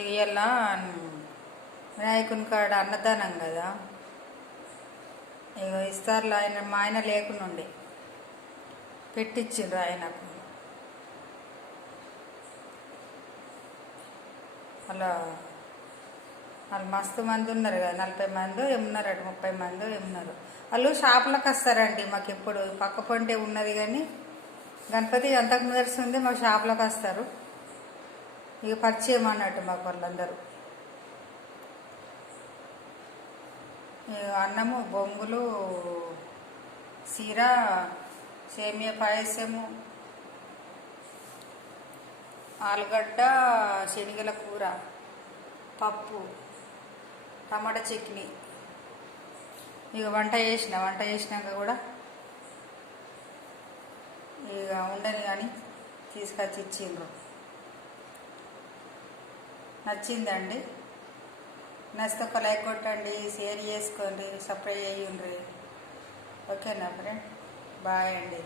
ఇలా వినాయకుని కాడ అన్నదానం కదా. ఇక ఇస్తారులో మా ఆయన లేకునుండి పెట్టించిండ్రు ఆయనకు. అలా వాళ్ళు మస్తు మంది ఉన్నారు కదా, 40 మంది ఏమున్నారు, 30 మంది ఏమున్నారు. వాళ్ళు షాపులకు వస్తారండి. మాకు ఎప్పుడు పక్క పొంటే ఉన్నది కానీ గణపతి అంతకు ముందరుస్తుంది, మాకు షాపులకు వస్తారు. ఇక పరిచయం అన్నట్టు మాకు వాళ్ళందరూ. అన్నము, బొంగులు, సీర, సేమియా పాయసము, ఆలుగడ్డ, శనగల కూర, పప్పు, టమాటా చట్నీ. ఇక వంట చేసినాక కూడా ఇక ఉండని కానీ తీసుకొచ్చి ఇచ్చిండ్రు. నచ్చిందండి. నచ్చితే ఒక లైక్ కొట్టండి, షేర్ చేసుకోండి, సబ్స్క్రైబ్ చేయండి. ఓకేనా ఫ్రెండ్? బాయ్ అండి.